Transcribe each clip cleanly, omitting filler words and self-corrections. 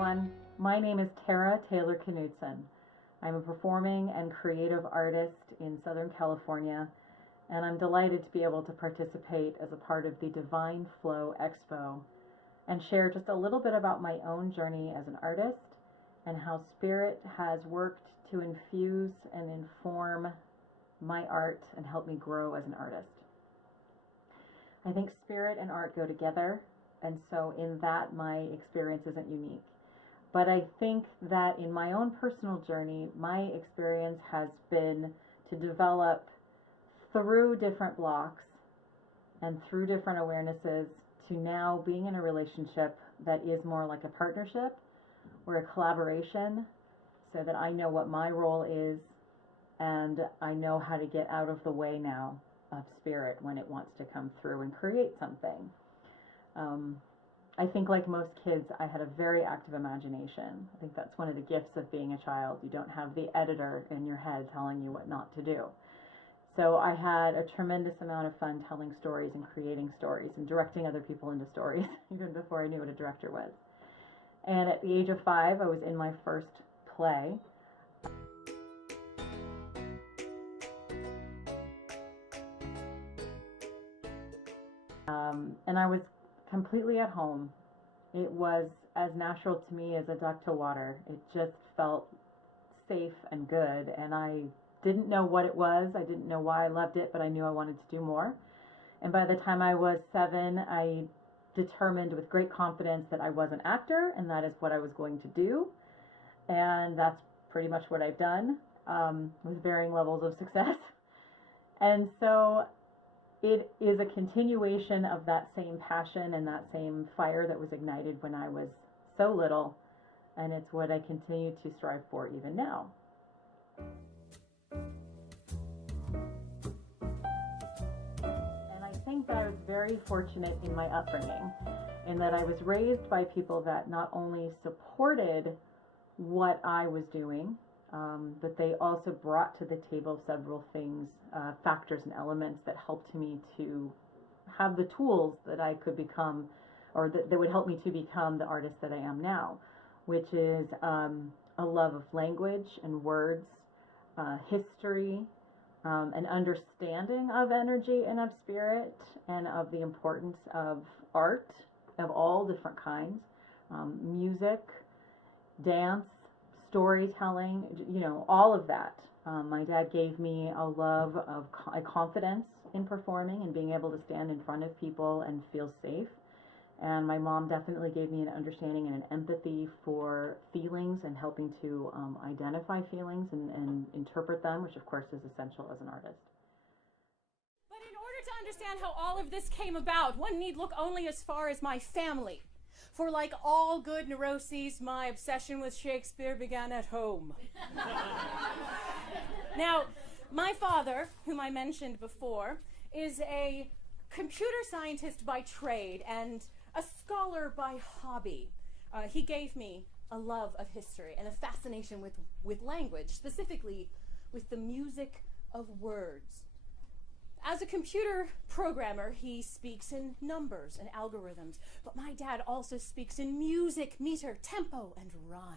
everyone. My name is Terra Taylor Knudson. I'm a performing and creative artist in Southern California, and I'm delighted to be able to participate as a part of the Divine Expo and share just a little bit about my own journey as an artist and how spirit has worked to infuse and inform my art and help me grow as an artist. I think spirit and art go together, and so in that my experience isn't unique. But I think that in my own personal journey, my experience has been to develop through different blocks and through different awarenesses to now being in a relationship that is more like a partnership or a collaboration, so that I know what my role is and I know how to get out of the way now of spirit when it wants to come through and create something. I think like most kids, I had a very active imagination. I think that's one of the gifts of being a child. You don't have the editor in your head telling you what not to do. So I had a tremendous amount of fun telling stories and creating stories and directing other people into stories, even before I knew what a director was. And at the age of 5, I was in my first play. And I was completely at home. It was as natural to me as a duck to water. It just felt safe and good, and I didn't know what it was. I didn't know why I loved it, but I knew I wanted to do more. And by the time I was 7, I determined with great confidence that I was an actor and that is what I was going to do. And that's pretty much what I've done, with varying levels of success. And so it is a continuation of that same passion and that same fire that was ignited when I was so little, and it's what I continue to strive for even now. And I think that I was very fortunate in my upbringing, in that I was raised by people that not only supported what I was doing, but they also brought to the table several things, factors and elements that helped me to have the tools that I could become, or that would help me to become the artist that I am now, which is a love of language and words, history, an understanding of energy and of spirit, and of the importance of art of all different kinds, music, dance, storytelling, all of that. My dad gave me a love of a confidence in performing and being able to stand in front of people and feel safe. And my mom definitely gave me an understanding and an empathy for feelings and helping to identify feelings and interpret them, which of course is essential as an artist. But in order to understand how all of this came about, one need look only as far as my family. For like all good neuroses, my obsession with Shakespeare began at home. Now, my father, whom I mentioned before, is a computer scientist by trade and a scholar by hobby. He gave me a love of history and a fascination with language, specifically with the music of words. As a computer programmer, he speaks in numbers and algorithms, but my dad also speaks in music, meter, tempo, and rhyme.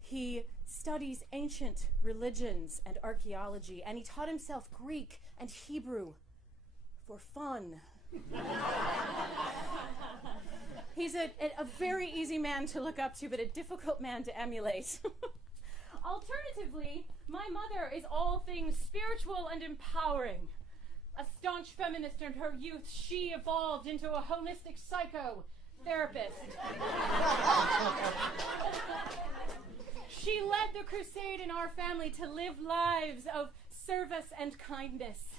He studies ancient religions and archaeology, and he taught himself Greek and Hebrew for fun. He's a very easy man to look up to, but a difficult man to emulate. Alternatively, my mother is all things spiritual and empowering. A staunch feminist in her youth, she evolved into a holistic psychotherapist. She led the crusade in our family to live lives of service and kindness.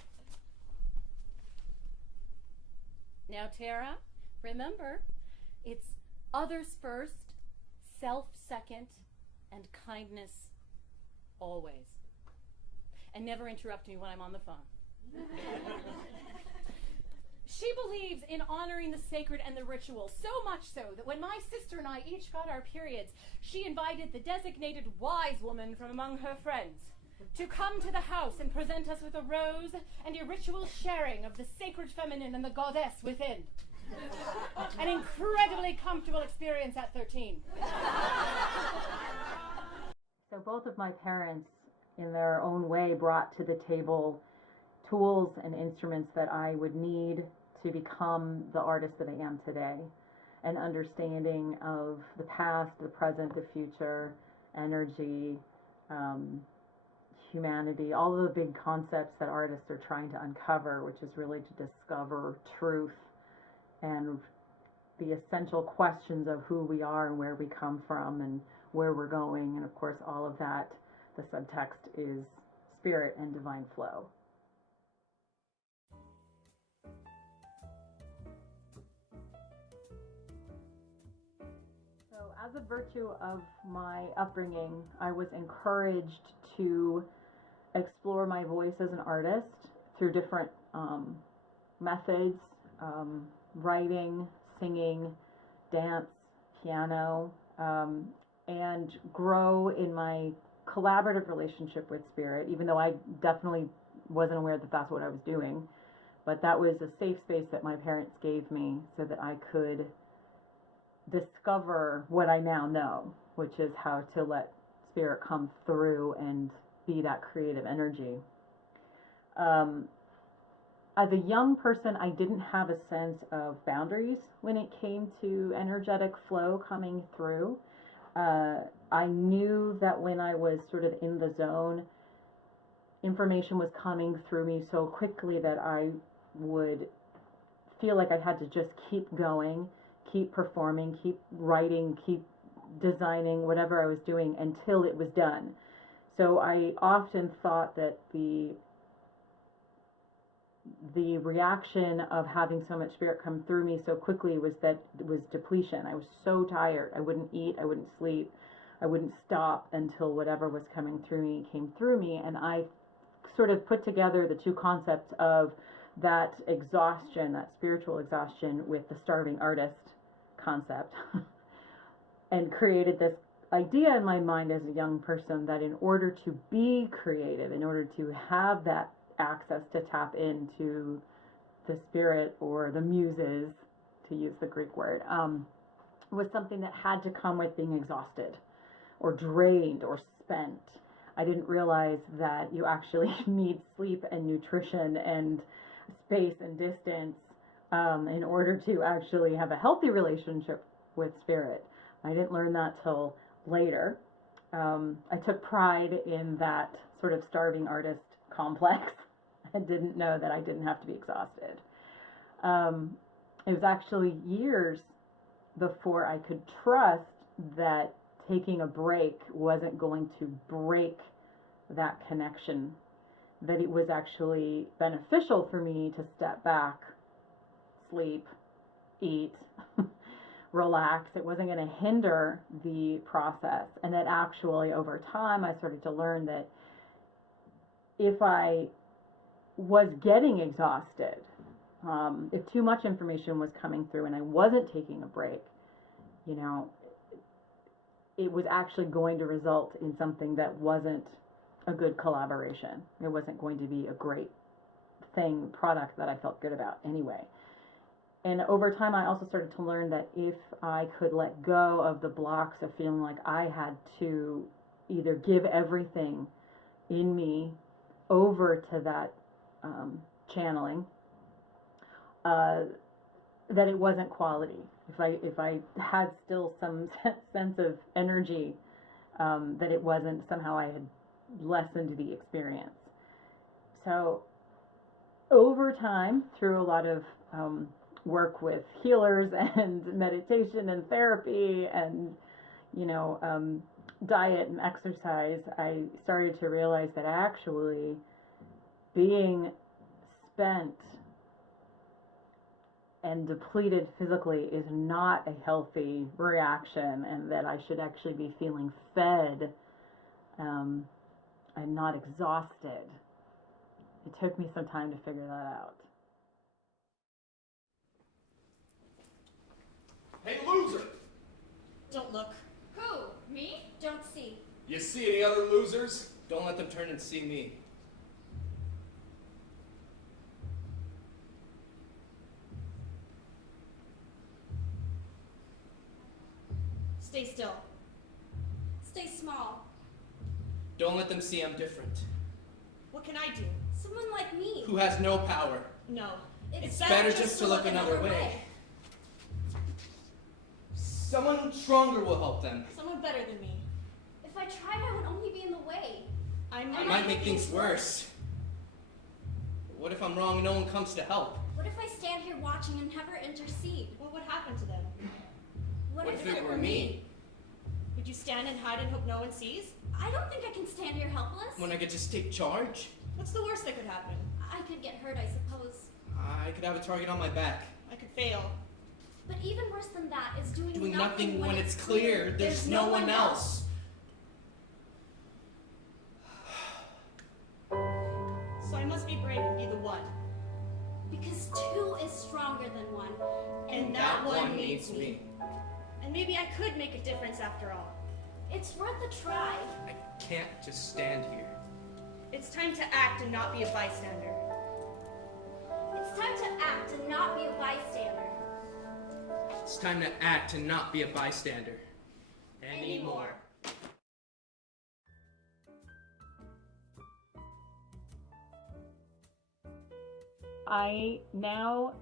Now, Tara, remember, it's others first, self second, and kindness always. And never interrupt me when I'm on the phone. She believes in honoring the sacred and the ritual, so much so that when my sister and I each got our periods, she invited the designated wise woman from among her friends to come to the house and present us with a rose and a ritual sharing of the sacred feminine and the goddess within. An incredibly comfortable experience at 13. So both of my parents, in their own way, brought to the table tools and instruments that I would need to become the artist that I am today. An understanding of the past, the present, the future, energy, humanity, all of the big concepts that artists are trying to uncover, which is really to discover truth and the essential questions of who we are and where we come from and where we're going. And of course, all of that, the subtext is spirit and divine flow. So as a virtue of my upbringing, I was encouraged to explore my voice as an artist through different methods, writing, singing, dance, piano, and grow in my collaborative relationship with spirit, even though I definitely wasn't aware that that's what I was doing. But that was a safe space that my parents gave me so that I could discover what I now know, which is how to let spirit come through and be that creative energy. As a young person, I didn't have a sense of boundaries when it came to energetic flow coming through. I knew that when I was sort of in the zone, information was coming through me so quickly that I would feel like I had to just keep going, keep performing, keep writing, keep designing, whatever I was doing until it was done. So I often thought that the reaction of having so much spirit come through me so quickly was depletion. I was so tired. I wouldn't eat, I wouldn't sleep, I wouldn't stop until whatever was coming through me came through me. And I sort of put together the two concepts of that exhaustion, that spiritual exhaustion, with the starving artist concept and created this idea in my mind as a young person that in order to be creative, in order to have that access to tap into the spirit or the muses, to use the Greek word, was something that had to come with being exhausted or drained or spent. I didn't realize that you actually need sleep and nutrition and space and distance in order to actually have a healthy relationship with spirit. I didn't learn that till later. I took pride in that sort of starving artist complex. I didn't know that I didn't have to be exhausted. It was actually years before I could trust that taking a break wasn't going to break that connection, that it was actually beneficial for me to step back, sleep, eat, relax. It wasn't going to hinder the process. And that actually over time I started to learn that if I was getting exhausted, if too much information was coming through and I wasn't taking a break, it was actually going to result in something that wasn't a good collaboration. It wasn't going to be a great product that I felt good about anyway. And over time, I also started to learn that if I could let go of the blocks of feeling like I had to either give everything in me over to that channeling, that it wasn't quality. If I had still some sense of energy, that it wasn't, somehow I had lessened the experience. So over time, through a lot of work with healers and meditation and therapy and diet and exercise, I started to realize that actually being spent and depleted physically is not a healthy reaction, and that I should actually be feeling fed and not exhausted. It took me some time to figure that out. Hey, loser! Don't look. Who? Me? Don't see. You see any other losers? Don't let them turn and see me. Stay still. Stay small. Don't let them see I'm different. What can I do? Someone like me. Who has no power. No. It's better just to look another way. Someone stronger will help them. Someone better than me. If I tried, I would only be in the way. I I might make things worse. What if I'm wrong and no one comes to help? What if I stand here watching and never intercede? What would happen to them? What What if it were me? Would you stand and hide and hope no one sees? I don't think I can stand here helpless. When I could just take charge? What's the worst that could happen? I could get hurt, I suppose. I could have a target on my back. I could fail. But even worse than that is Doing nothing when it's clear there's no one else. So I must be brave and be the one. Because two is stronger than one. And that one needs me. And maybe I could make a difference after all. It's worth a try. I can't just stand here. It's time to act and not be a bystander. It's time to act and not be a bystander. It's time to act and not be a bystander. Anymore. I now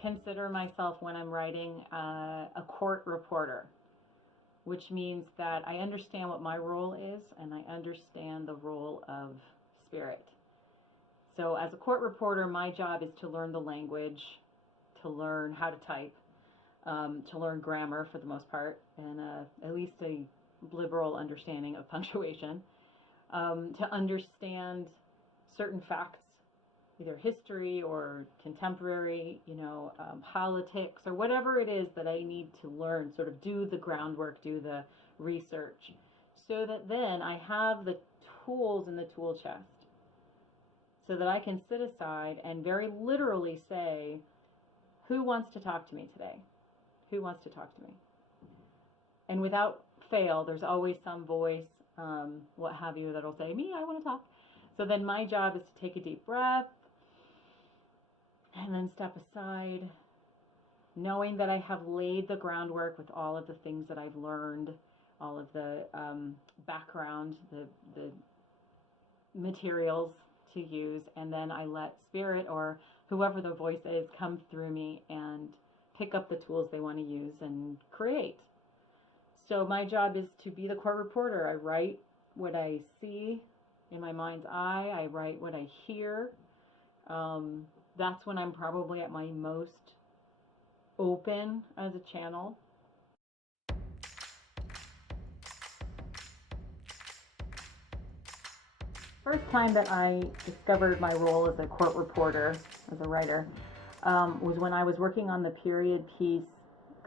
consider myself, when I'm writing, a court reporter, which means that I understand what my role is and I understand the role of spirit. So as a court reporter, my job is to learn the language, to learn how to type, to learn grammar for the most part, and at least a liberal understanding of punctuation, to understand certain facts, either history or contemporary, politics, or whatever it is that I need to learn, sort of do the groundwork, do the research, so that then I have the tools in the tool chest, so that I can sit aside and very literally say, who wants to talk to me today? Who wants to talk to me? And without fail, there's always some voice, what have you, that'll say, me, I want to talk. So then my job is to take a deep breath and then step aside, knowing that I have laid the groundwork with all of the things that I've learned, all of the background, the materials to use, and then I let spirit or whoever the voice is come through me and pick up the tools they want to use and create. So my job is to be the court reporter. I write what I see in my mind's eye. I write what I hear. That's when I'm probably at my most open as a channel. First time that I discovered my role as a court reporter, as a writer, was when I was working on the period piece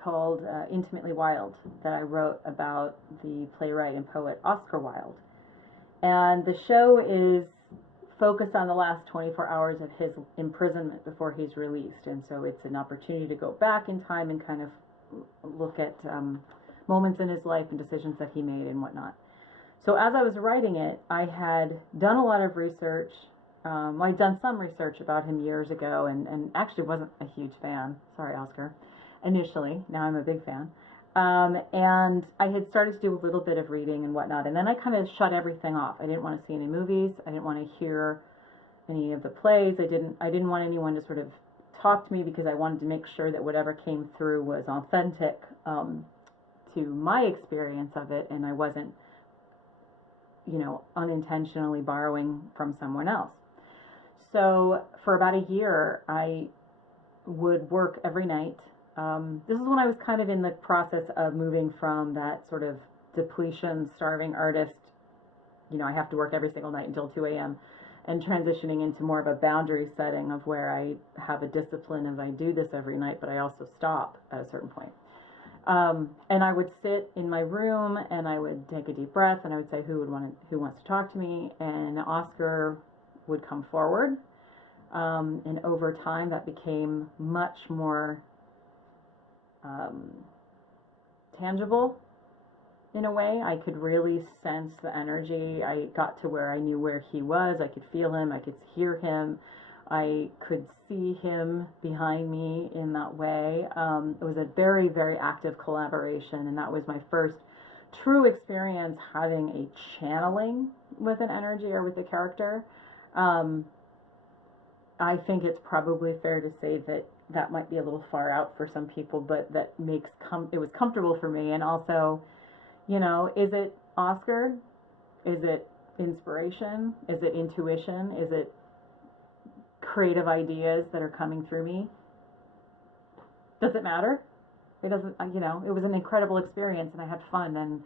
called Intimately Wild that I wrote about the playwright and poet Oscar Wilde. And the show is focused on the last 24 hours of his imprisonment before he's released. And so it's an opportunity to go back in time and kind of look at moments in his life and decisions that he made and whatnot. So as I was writing it, I had done a lot of research. I'd done some research about him years ago and actually wasn't a huge fan. Sorry, Oscar. Initially. Now I'm a big fan. And I had started to do a little bit of reading and whatnot. And then I kind of shut everything off. I didn't want to see any movies. I didn't want to hear any of the plays. I didn't want anyone to sort of talk to me because I wanted to make sure that whatever came through was authentic to my experience of it, and I wasn't, unintentionally borrowing from someone else. So for about a year, I would work every night. This is when I was kind of in the process of moving from that sort of depletion, starving artist, I have to work every single night until 2 a.m., and transitioning into more of a boundary setting of where I have a discipline of I do this every night, but I also stop at a certain point. And I would sit in my room and I would take a deep breath and I would say, who wants to talk to me? And Oscar would come forward. And over time that became much more tangible in a way. I could really sense the energy. I got to where I knew where he was. I could feel him. I could hear him. I could see him behind me in that way. It was a very, very active collaboration, and that was my first true experience having a channeling with an energy or with a character. I think it's probably fair to say that that might be a little far out for some people, but that it was comfortable for me. And also, is it Oscar? Is it inspiration? Is it intuition? Is it creative ideas that are coming through me? Does it matter? It doesn't. It was an incredible experience, and I had fun, and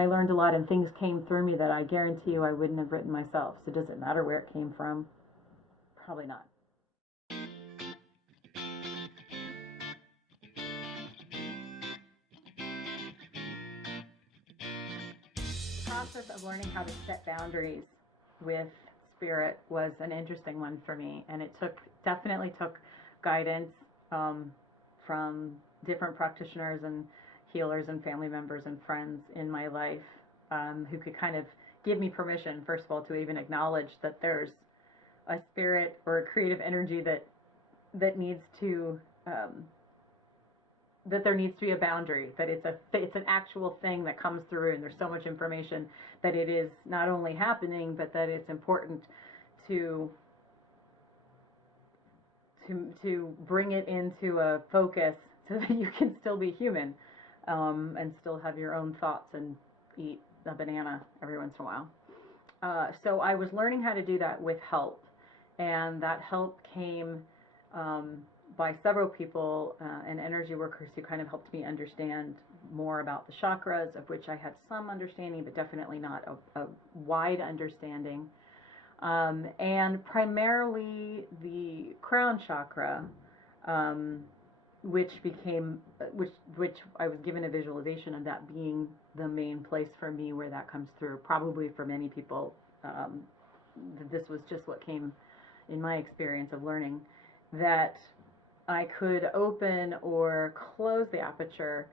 I learned a lot, and things came through me that I guarantee you I wouldn't have written myself. So does it matter where it came from? Probably not. The process of learning how to set boundaries with spirit was an interesting one for me, and it definitely took guidance from different practitioners and healers and family members and friends in my life who could kind of give me permission, first of all, to even acknowledge that there's a spirit or a creative energy that needs to that there needs to be a boundary, that it's an actual thing that comes through, and there's so much information that it is not only happening, but that it's important to bring it into a focus so that you can still be human and still have your own thoughts and eat a banana every once in a while. So I was learning how to do that with help, and that help came by several people and energy workers who kind of helped me understand more about the chakras, of which I had some understanding, but definitely not a wide understanding. And primarily the crown chakra, which I was given a visualization of that being the main place for me where that comes through. Probably for many people, this was just what came in my experience of learning, that I could open or close the aperture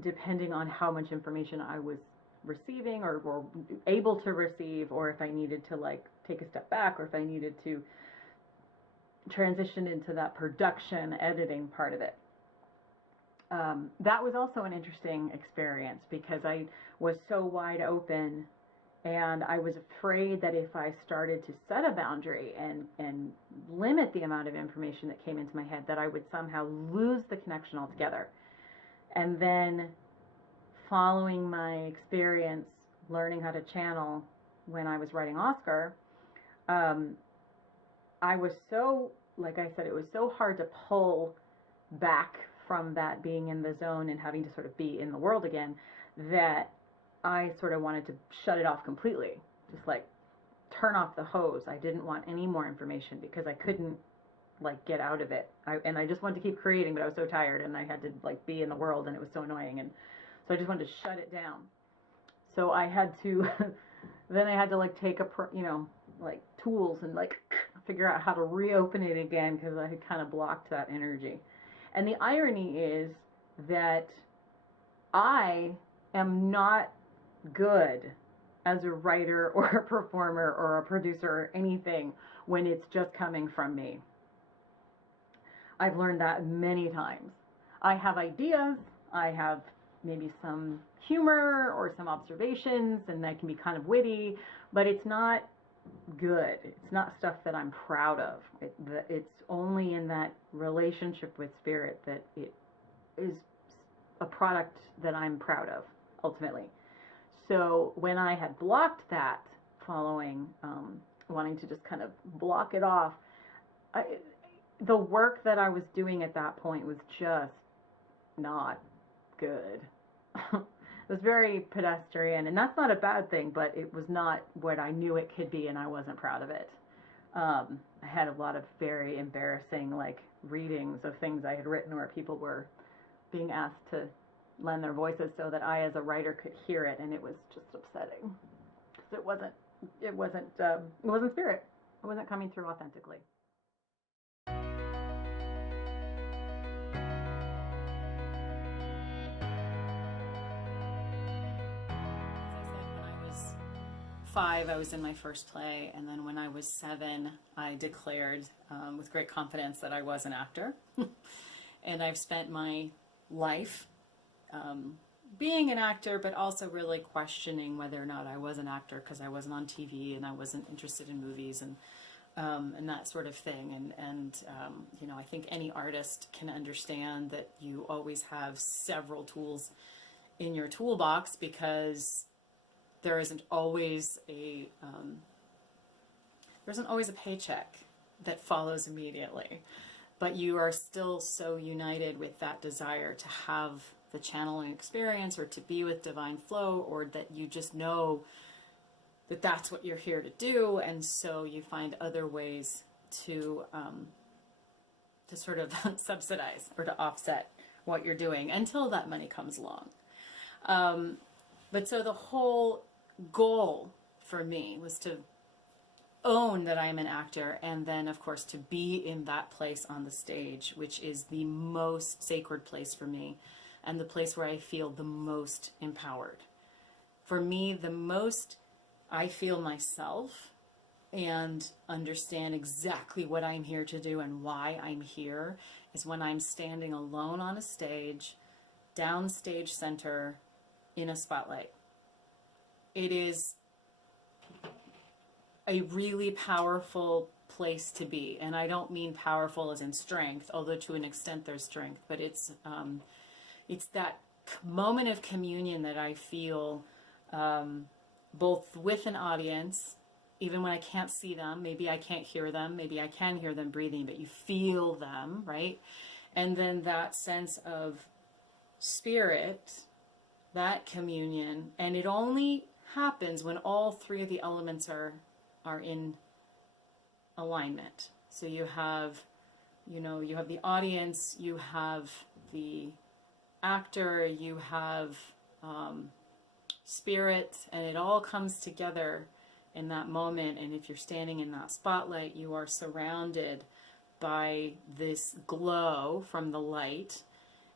depending on how much information I was receiving or able to receive, or if I needed to take a step back, or if I needed to transition into that production editing part of it. That was also an interesting experience because I was so wide open, and I was afraid that if I started to set a boundary and limit the amount of information that came into my head, that I would somehow lose the connection altogether. And then following my experience learning how to channel when I was writing Oscar, I was so, like I said, it was so hard to pull back from that being in the zone and having to sort of be in the world again, that I sort of wanted to shut it off completely, just turn off the hose. I didn't want any more information because I couldn't get out of it. I just wanted to keep creating, but I was so tired, and I had to be in the world, and it was so annoying, and so I just wanted to shut it down. So I had to then I had to take tools and figure out how to reopen it again, because I had kind of blocked that energy. And the irony is that I am not good as a writer or a performer or a producer or anything when it's just coming from me. I've learned that many times. I have ideas, I have maybe some humor or some observations, and that can be kind of witty, but it's not good. It's not stuff that I'm proud of. It's only in that relationship with spirit that it is a product that I'm proud of, ultimately. So when I had blocked that, following wanting to just kind of block it off, the work that I was doing at that point was just not good. It was very pedestrian, and that's not a bad thing, but it was not what I knew it could be, and I wasn't proud of it. I had a lot of very embarrassing readings of things I had written where people were being asked to lend their voices so that I as a writer could hear it, and it was just upsetting because it wasn't spirit. It wasn't coming through authentically. 5, I was in my first play, and then when I was 7, I declared with great confidence that I was an actor. And I've spent my life being an actor, but also really questioning whether or not I was an actor, because I wasn't on TV and I wasn't interested in movies and that sort of thing. And you know, I think any artist can understand that you always have several tools in your toolbox, because there isn't always a paycheck that follows immediately, but you are still so united with that desire to have the channeling experience, or to be with divine flow, or that you just know that that's what you're here to do, and so you find other ways to sort of subsidize or to offset what you're doing until that money comes along. But so the whole goal for me was to own that I'm an actor, and then of course to be in that place on the stage, which is the most sacred place for me, and the place where I feel the most empowered. For me, the most I feel myself and understand exactly what I'm here to do and why I'm here is when I'm standing alone on a stage, downstage center, in a spotlight. It is a really powerful place to be, and I don't mean powerful as in strength, although to an extent there's strength, but it's that moment of communion that I feel both with an audience, even when I can't see them, maybe I can't hear them, maybe I can hear them breathing, but you feel them, right? And then that sense of spirit, that communion, and it only happens when all three of the elements are in alignment. So you have, you know, you have the audience, you have the actor, you have spirit, and it all comes together in that moment. And if you're standing in that spotlight, you are surrounded by this glow from the light,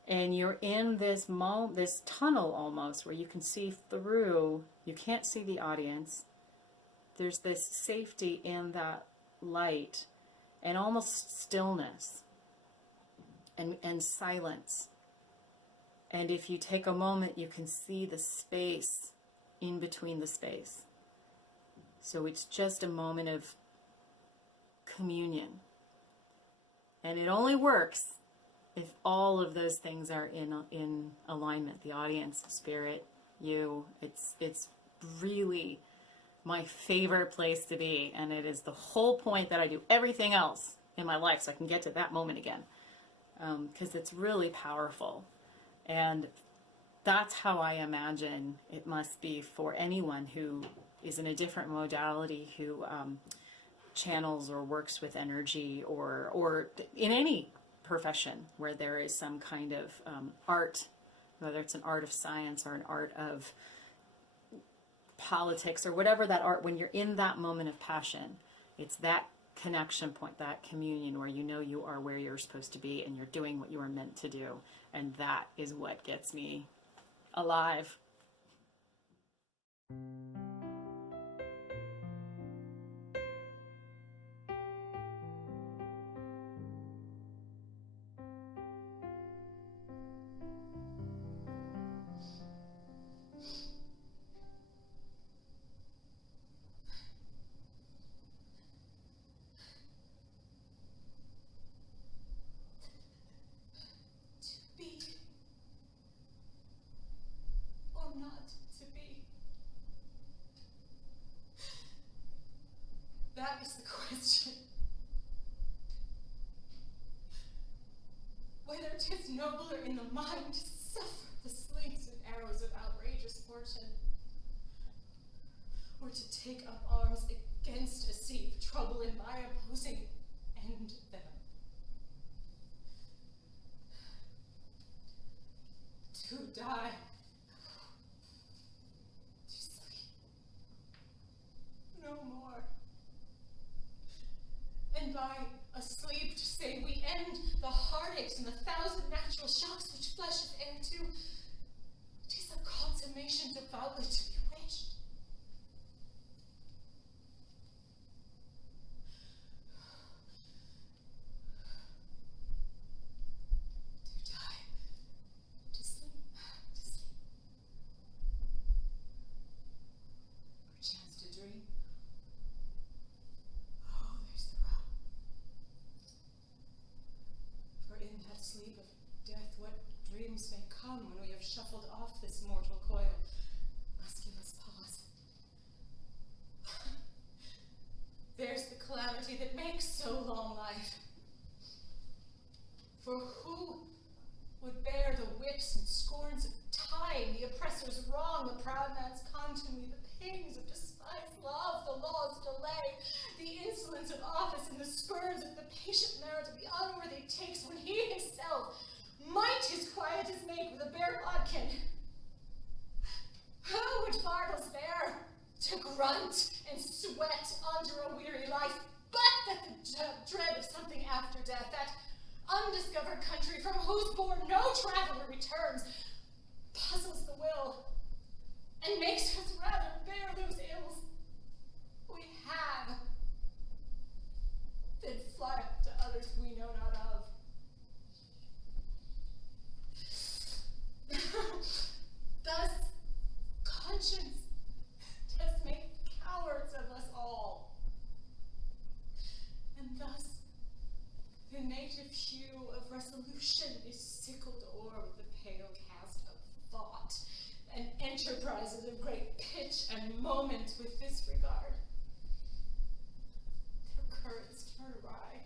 and you're in this this tunnel almost where you can see through. You can't see the audience. There's this safety in that light, and almost stillness and silence. And if you take a moment, you can see the space in between the space. So it's just a moment of communion. And it only works if all of those things are in alignment. The audience, spirit, you. It's really my favorite place to be. And it is the whole point that I do everything else in my life so I can get to that moment again. Because it's really powerful. And that's how I imagine it must be for anyone who is in a different modality, who channels or works with energy, or in any profession where there is some kind of art, whether it's an art of science or an art of politics or whatever that art, when you're in that moment of passion, it's that connection point, that communion where you know you are where you're supposed to be and you're doing what you are meant to do. And that is what gets me alive. That is the question. Whether 'tis nobler in the mind to suffer the slings and arrows of outrageous fortune, or to take up arms against a sea of trouble and by opposing end them. To die. To sleep. No more. And by asleep to say we end the heartaches and the thousand natural shocks which flesh is heir to, 'tis a consummation devoutly to be wished. dreams may come when we have shuffled off this mortal coil. Musculus pause. There's the calamity that makes so long life. For who would bear the whips and scorns of time, the oppressor's wrong, the proud man's contumely, the pangs of despised love, the law's delay, the insolence of office, and the spurns of the patient merit of the unworthy takes when he himself might his quietus make with a bare bodkin? Who would fardels bear to grunt and sweat under a weary life, but that the dread of something after death, that undiscovered country from whose bourne no traveler returns, puzzles the will and makes us rather bear those ills we have than fly up to others we know not of. Thus, conscience does make cowards of us all, and thus the native hue of resolution is sickled o'er with the pale cast of thought, and enterprises of great pitch and moment with disregard. Their currents turn awry,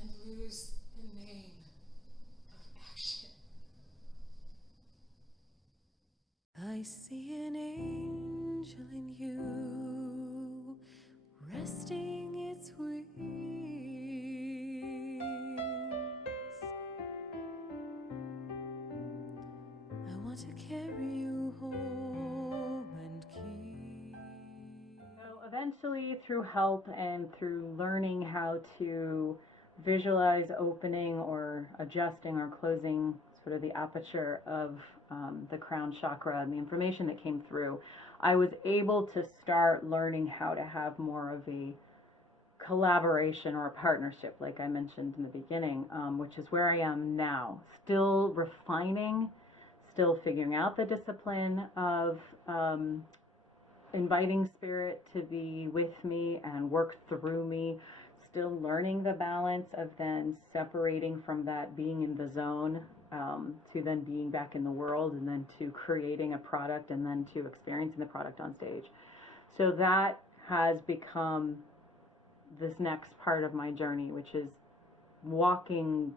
and lose the name of action. I see an angel in you, resting its wings. I want to carry you home and keep. So eventually, through help and through learning how to visualize opening or adjusting or closing sort of the aperture of the crown chakra and the information that came through, I was able to start learning how to have more of a collaboration or a partnership, like I mentioned in the beginning, which is where I am now. Still refining, still figuring out the discipline of inviting spirit to be with me and work through me, still learning the balance of then separating from that being in the zone to then being back in the world, and then to creating a product, and then to experiencing the product on stage. So that has become this next part of my journey, which is walking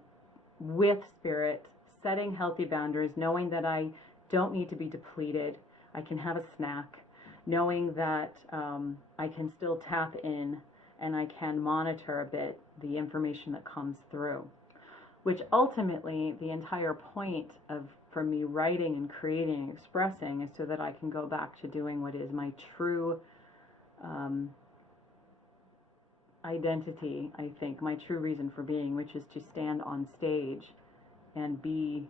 with spirit, setting healthy boundaries, knowing that I don't need to be depleted. I can have a snack, knowing that I can still tap in and I can monitor a bit the information that comes through, which ultimately the entire point of for me writing and creating and expressing is so that I can go back to doing what is my true identity, I think, my true reason for being, which is to stand on stage and be.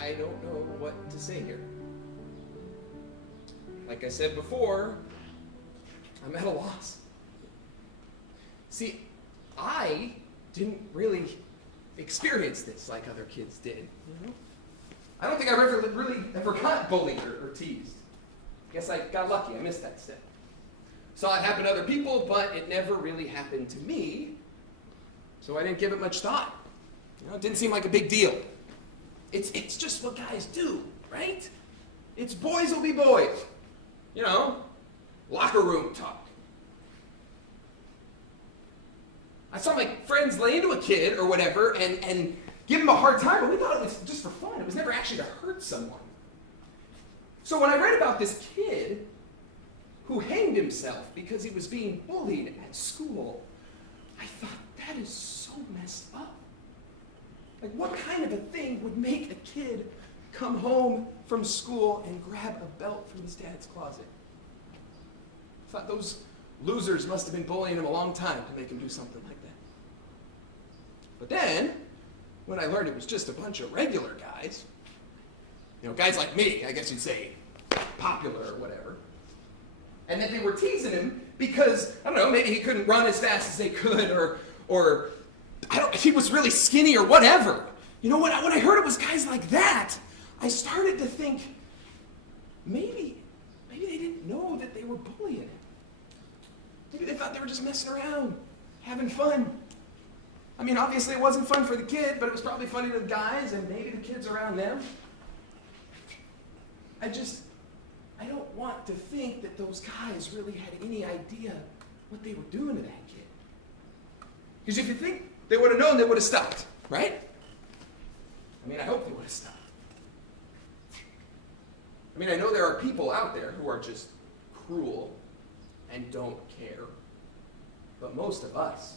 I don't know what to say here. Like I said before, I'm at a loss. See, I didn't really experience this like other kids did. You know? I don't think I ever got bullied or teased. Guess I got lucky. I missed that step. Saw it happen to other people, but it never really happened to me. So I didn't give it much thought. You know, it didn't seem like a big deal. It's just what guys do, right? It's boys will be boys. You know, locker room talk. I saw my friends lay into a kid or whatever and give him a hard time, but we thought it was just for fun. It was never actually to hurt someone. So when I read about this kid who hanged himself because he was being bullied at school, I thought, that is so messed up. Like, what kind of a thing would make a kid come home from school and grab a belt from his dad's closet? I thought those losers must have been bullying him a long time to make him do something like that. But then, when I learned it was just a bunch of regular guys, You know, guys like me, I guess you'd say popular or whatever. And that they were teasing him because, I don't know, maybe he couldn't run as fast as they could, or he was really skinny or whatever. You know, when I heard it was guys like that, I started to think, maybe they didn't know that they were bullying him. Maybe they thought they were just messing around, having fun. I mean, obviously it wasn't fun for the kid, but it was probably funny to the guys and maybe the kids around them. I don't want to think that those guys really had any idea what they were doing to that kid. Because if you think they would have known, they would have stopped, right? I mean, I hope they would have stopped. I mean, I know there are people out there who are just cruel and don't care. But most of us,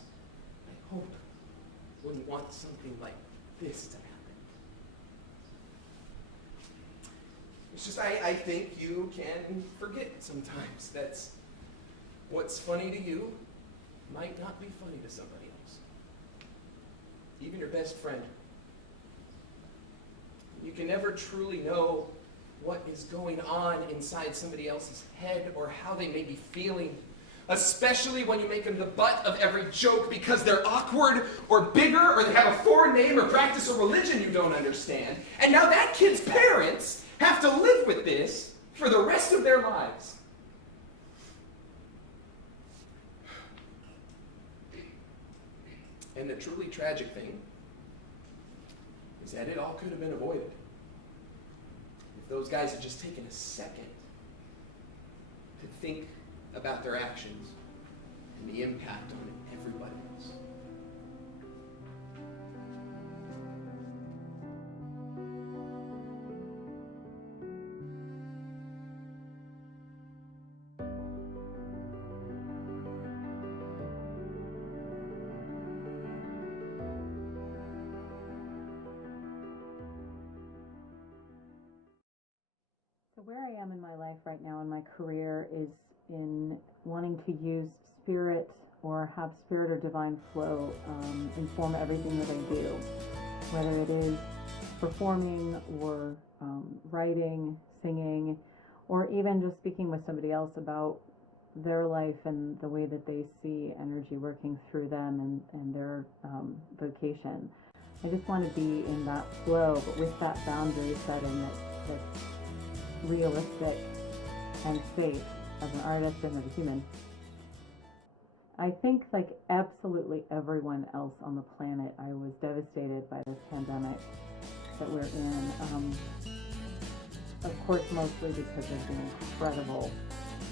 I hope, wouldn't want something like this to happen. It's just, I think you can forget sometimes that what's funny to you might not be funny to somebody else. Even your best friend. You can never truly know what is going on inside somebody else's head or how they may be feeling, especially when you make them the butt of every joke because they're awkward or bigger or they have a foreign name or practice a religion you don't understand. And now that kid's parents have to live with this for the rest of their lives. And the truly tragic thing is that it all could have been avoided if those guys had just taken a second to think about their actions and the impact on everybody else. So where I am in my life right now in my career is in wanting to use spirit or have spirit or divine flow inform everything that I do, whether it is performing or writing, singing, or even just speaking with somebody else about their life and the way that they see energy working through them and their vocation. I just want to be in that flow, but with that boundary setting that's realistic and safe as an artist and as a human. I think, like absolutely everyone else on the planet, I was devastated by this pandemic that we're in. Of course, mostly because of the incredible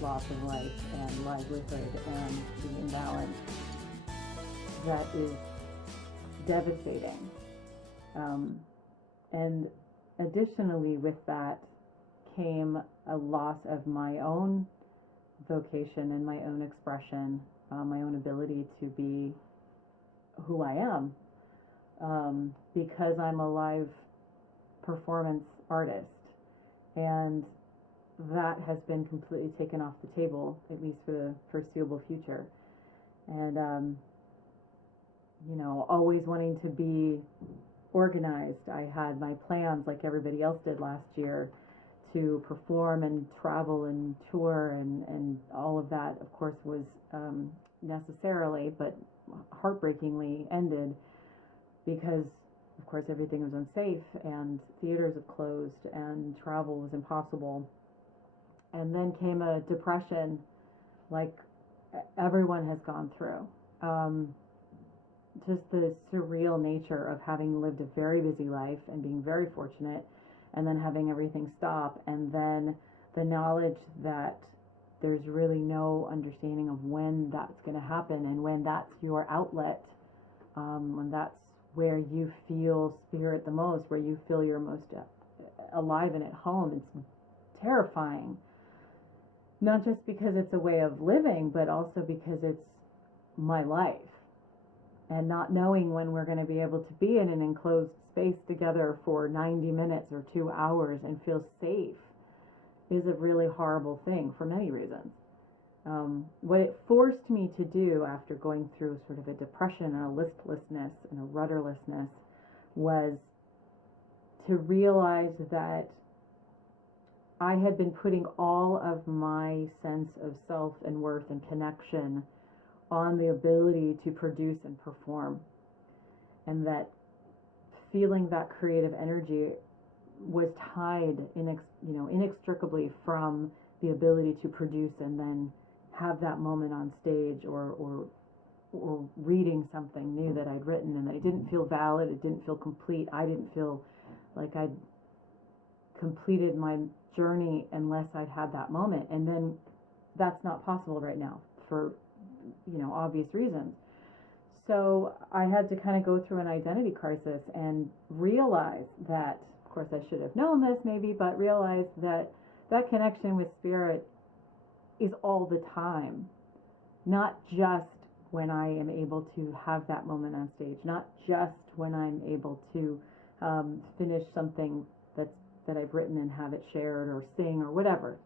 loss of life and livelihood and the imbalance that is devastating. And additionally with that came a loss of my own vocation and my own expression, my own ability to be who I am, because I'm a live performance artist. And that has been completely taken off the table, at least for the foreseeable future. And, you know, always wanting to be organized. I had my plans, like everybody else did last year, to perform and travel and tour, and all of that, of course, was necessarily, but heartbreakingly ended because, of course, everything was unsafe and theaters have closed and travel was impossible. And then came a depression like everyone has gone through. Just the surreal nature of having lived a very busy life and being very fortunate, and then having everything stop, and then the knowledge that there's really no understanding of when that's going to happen and when that's your outlet, when that's where you feel spirit the most, where you feel you're most alive and at home. It's terrifying, not just because it's a way of living, but also because it's my life. And not knowing when we're going to be able to be in an enclosed space together for 90 minutes or 2 hours and feel safe is a really horrible thing for many reasons. What it forced me to do after going through sort of a depression and a listlessness and a rudderlessness was to realize that I had been putting all of my sense of self and worth and connection on the ability to produce and perform, and that feeling that creative energy was tied inextricably from the ability to produce and then have that moment on stage or reading something new that I'd written, and that it didn't feel valid, it didn't feel complete. I didn't feel like I'd completed my journey unless I'd had that moment. And then that's not possible right now for obvious reasons. So I had to kind of go through an identity crisis and realize that, of course I should have known this maybe, but realize that that connection with spirit is all the time, not just when I am able to have that moment on stage, not just when I'm able to finish something that I've written and have it shared or sing or whatever.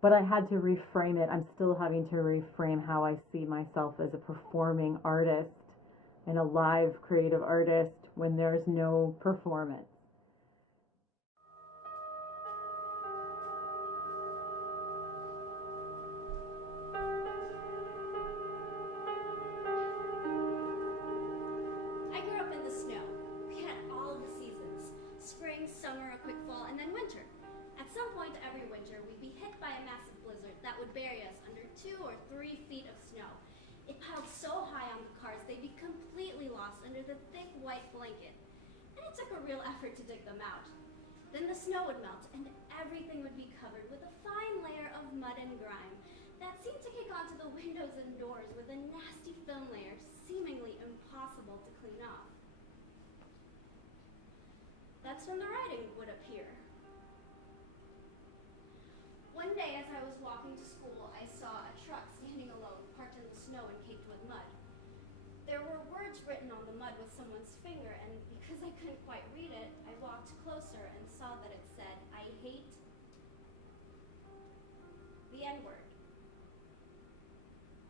But I had to reframe it. I'm still having to reframe how I see myself as a performing artist and a live creative artist when there's no performance. I grew up in the snow. We had all the seasons: spring, summer, a quick fall, and then winter. At some point every winter, we'd be hit by a massive blizzard that would bury us under 2 or 3 feet of snow. It piled so high on the cars they'd be completely lost under the thick white blanket, and it took a real effort to dig them out. Then the snow would melt, and everything would be covered with a fine layer of mud and grime that seemed to kick onto the windows and doors with a nasty film layer seemingly impossible to clean off. That's when the writing would appear. One day as I was walking to school, I saw a truck standing alone, parked in the snow and caked with mud. There were words written on the mud with someone's finger, and because I couldn't quite read it, I walked closer and saw that it said, "I hate the N-word."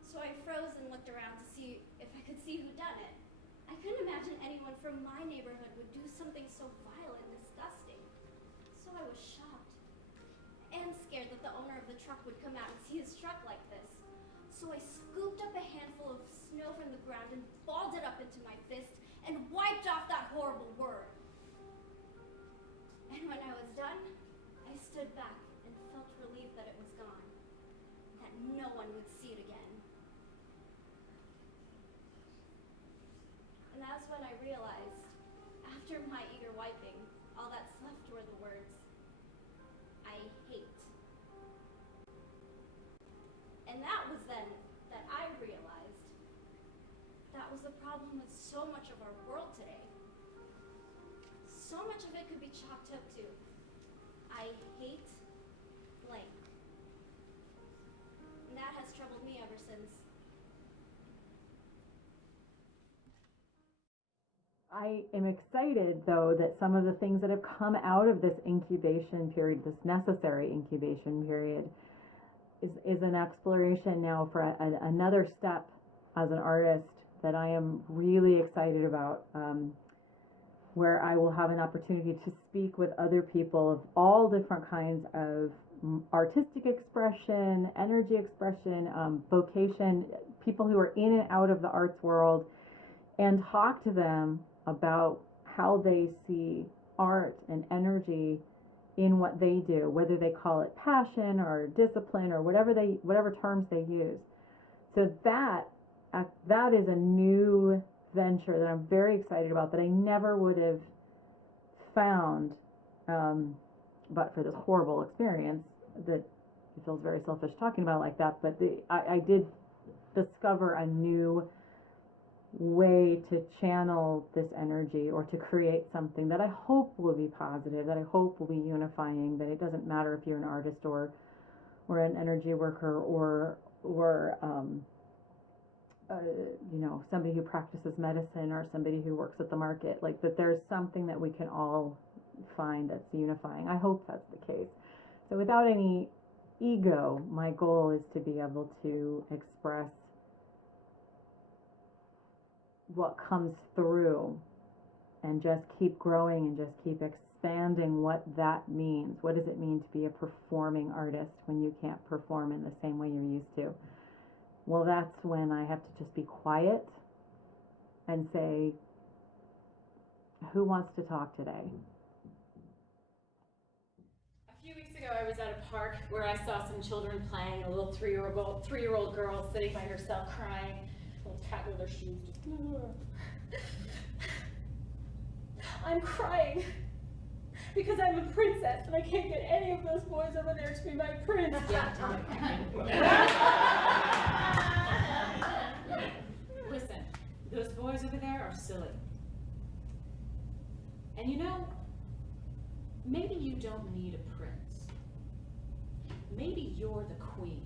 So I froze and looked around to see if I could see who'd done it. I couldn't imagine anyone from my neighborhood would do something so vile and disgusting. So I was shocked and scared that the owner of the truck would come out and see his truck like this. So I scooped up a handful of snow from the ground and balled it up into my fist and wiped off that horrible word. And when I was done, I stood back and felt relieved that it was gone, that no one would see it again. And that's when I realized, after my eager wiping, all that's left were the words, "I hate." And that was then that I realized that was the problem with so much of our world today. So much of it could be chalked up to, "I hate blank." And that has troubled me ever since. I am excited, though, that some of the things that have come out of this incubation period, this necessary incubation period, is an exploration now for another step as an artist that I am really excited about, where I will have an opportunity to speak with other people of all different kinds of artistic expression, energy expression, vocation, people who are in and out of the arts world, and talk to them about how they see art and energy in what they do, whether they call it passion or discipline or whatever terms they use. So that is a new venture that I'm very excited about, that I never would have found but for this horrible experience that it feels very selfish talking about it like that. But I did discover a new way to channel this energy, or to create something that I hope will be positive, that I hope will be unifying, that it doesn't matter if you're an artist or an energy worker or somebody who practices medicine or somebody who works at the market, like that there's something that we can all find that's unifying. I hope that's the case. So without any ego, my goal is to be able to express what comes through and just keep growing and just keep expanding what that means. What does it mean to be a performing artist when you can't perform in the same way you're used to? Well, that's when I have to just be quiet and say, who wants to talk today? A few weeks ago, I was at a park where I saw some children playing. A little three-year-old girl sitting by herself crying, little cat with her shoes. Just, I'm crying because I'm a princess and I can't get any of those boys over there to be my prince. Yeah, tell me. Listen, those boys over there are silly. And you know, maybe you don't need a prince. Maybe you're the queen.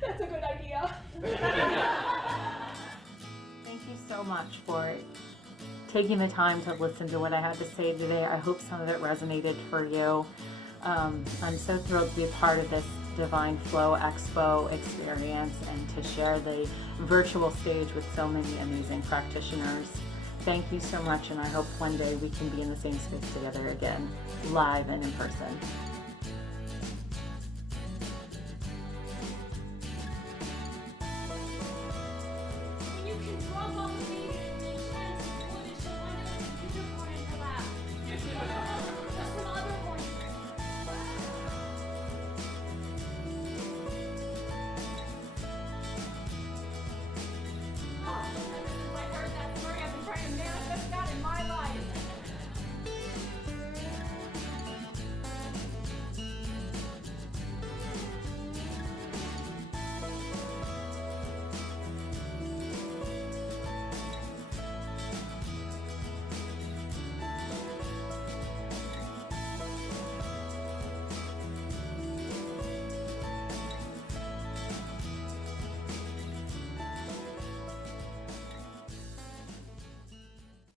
That's a good idea. Thank you so much for taking the time to listen to what I had to say today. I hope some of it resonated for you. I'm so thrilled to be a part of this Divine Flow Expo experience and to share the virtual stage with so many amazing practitioners. Thank you so much, and I hope one day we can be in the same space together again, live and in person.